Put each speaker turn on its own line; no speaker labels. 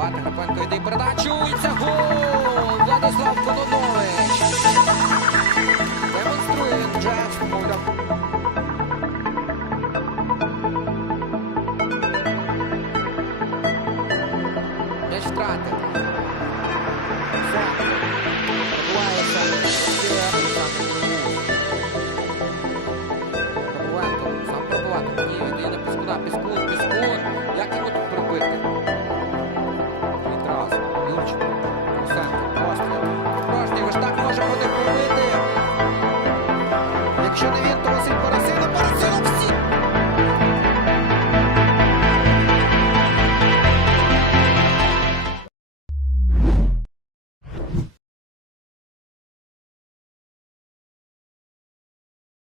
грати. Грапенко йде передачу. І це гол! Владислав Кононович. Демонструє мовляв. М'яч втратив. Yo le